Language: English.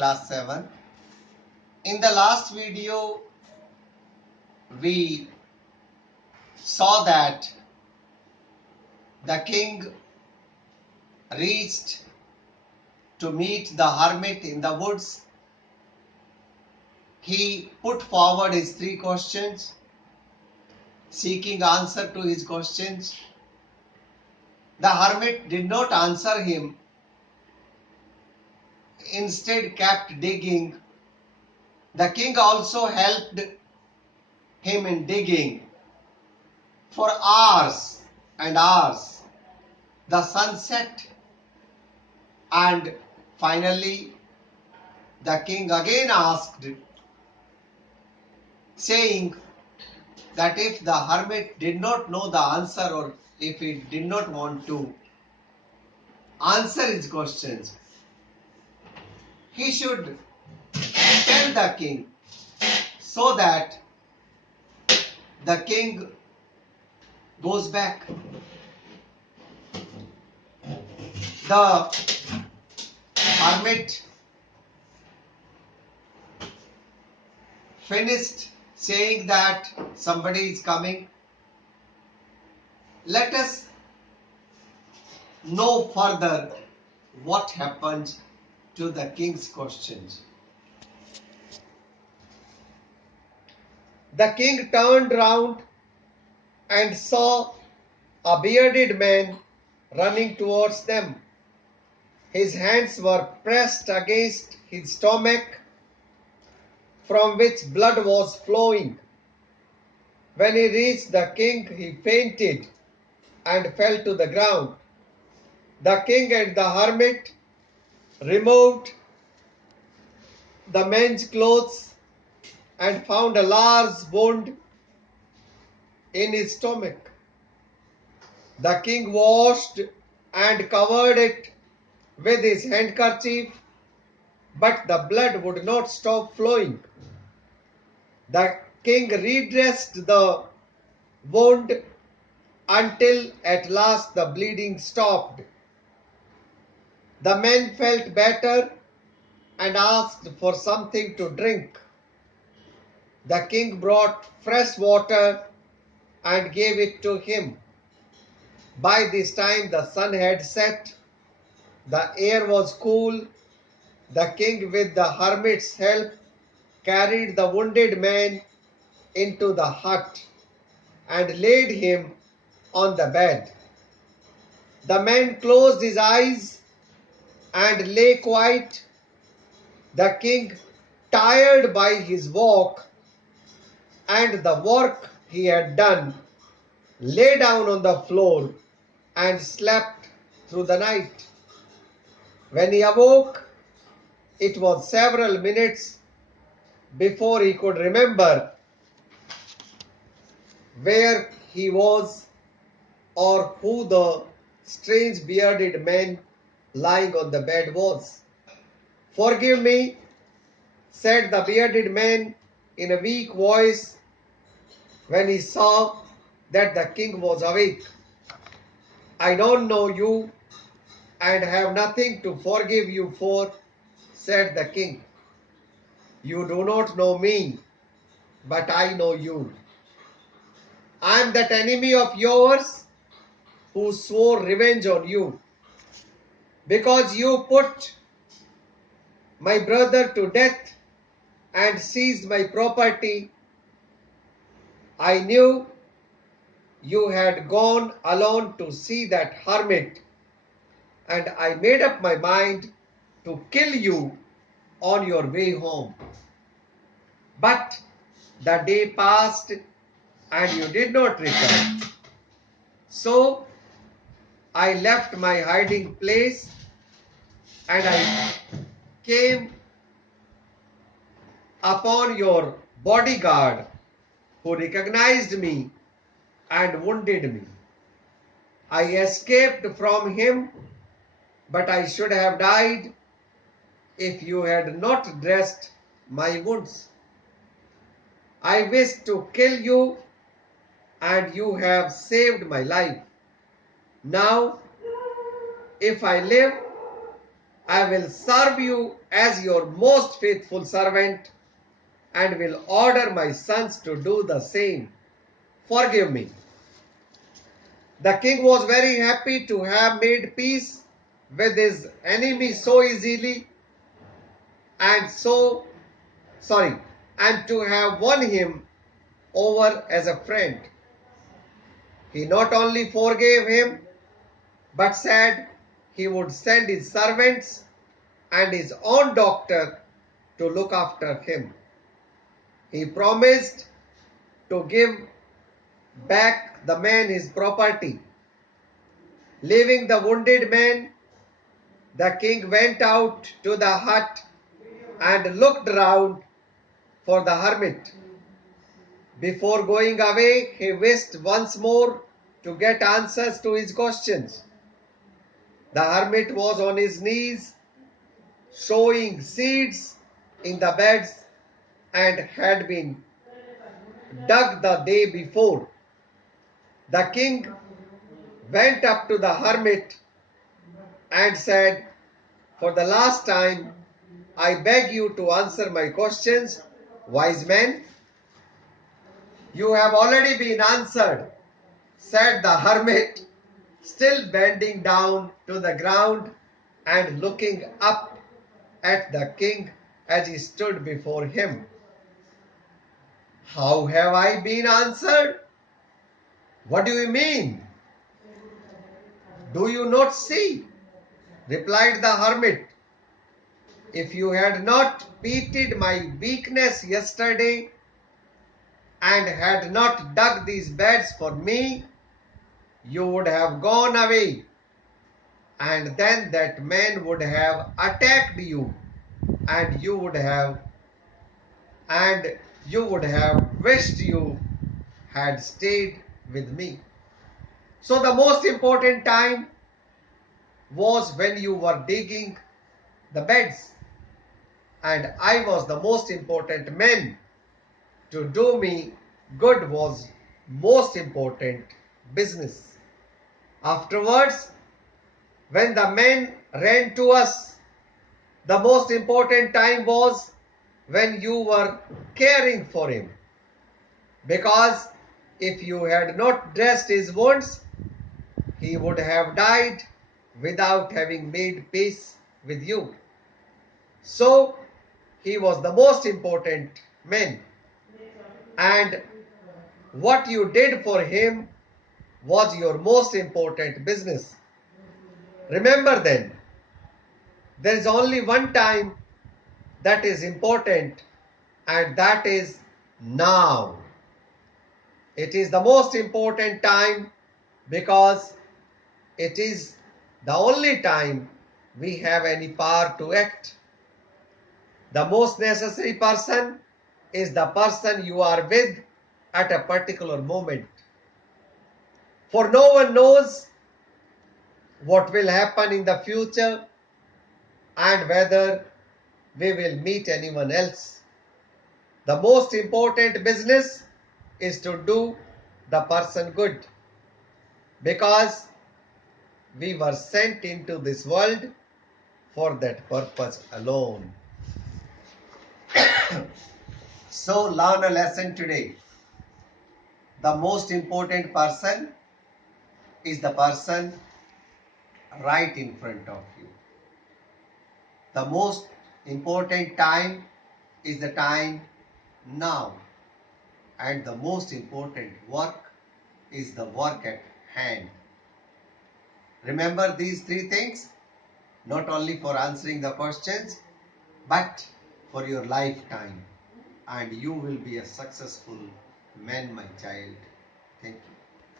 class 7. In the last video, we saw that the king reached to meet the hermit in the woods. He put forward his 3 questions, seeking answer to his questions. The hermit did not answer him, instead kept digging. The king also helped him in digging for hours and hours. The sun set, and finally the king again asked, saying that if the hermit did not know the answer, or if he did not want to answer his questions, he should tell the king, so that the king goes back. The hermit finished saying that somebody is coming. Let us know further what happened to the king's questions. The king turned round and saw a bearded man running towards them. His hands were pressed against his stomach, from which blood was flowing. When he reached the king, he fainted and fell to the ground. The king and the hermit removed the man's clothes and found a large wound in his stomach. The king washed and covered it with his handkerchief, but the blood would not stop flowing. The king redressed the wound until at last the bleeding stopped. The man felt better and asked for something to drink. The king brought fresh water and gave it to him. By this time the sun had set. The air was cool. The king, with the hermit's help, carried the wounded man into the hut and laid him on the bed. The man closed his eyes and lay quiet. The king, tired by his walk and the work he had done, lay down on the floor and slept through the night. When he awoke, it was several minutes before he could remember where he was or who the strange bearded man lying on the bed was. "Forgive me," said the bearded man in a weak voice when he saw that the king was awake. "I don't know you and have nothing to forgive you for," said the king. "You do not know me, but I know you. I am that enemy of yours who swore revenge on you. Because you put my brother to death and seized my property, I knew you had gone alone to see that hermit, and I made up my mind to kill you on your way home. But the day passed and you did not return. So I left my hiding place and I came upon your bodyguard, who recognized me and wounded me. I escaped from him, but I should have died if you had not dressed my wounds. I wished to kill you, and you have saved my life. Now, if I live, I will serve you as your most faithful servant and will order my sons to do the same. Forgive me. The king was very happy to have made peace with his enemy so easily and and to have won him over as a friend. He not only forgave him but said he would send his servants and his own doctor to look after him. He promised to give back the man his property. Leaving the wounded man, the king went out to the hut and looked round for the hermit. Before going away, he wished once more to get answers to his questions. The hermit was on his knees, sowing seeds in the beds and had been dug the day before. The king went up to the hermit and said, "For the last time, I beg you to answer my questions, wise man." "You have already been answered," said the hermit, still bending down to the ground and looking up at the king as he stood before him. "How have I been answered? What do you mean? Do you not see?" replied the hermit. "If you had not pitied my weakness yesterday and had not dug these beds for me, you would have gone away, and then that man would have attacked you, and and you would have wished you had stayed with me. So the most important time was when you were digging the beds, and I was the most important man. To do me good was most important business. Afterwards, when the men ran to us, the most important time was when you were caring for him. Because if you had not dressed his wounds, he would have died without having made peace with you. So he was the most important man. And what you did for him was your most important business. Remember then, there is only one time that is important, and that is now. It is the most important time because it is the only time we have any power to act. The most necessary person is the person you are with at a particular moment. For no one knows what will happen in the future and whether we will meet anyone else. The most important business is to do the person good because we were sent into this world for that purpose alone. So learn a lesson today. The most important person is the person right in front of you. The most important time is the time now. And the most important work is the work at hand. Remember these three things, not only for answering the questions, but for your lifetime. And you will be a successful man, my child. Thank you.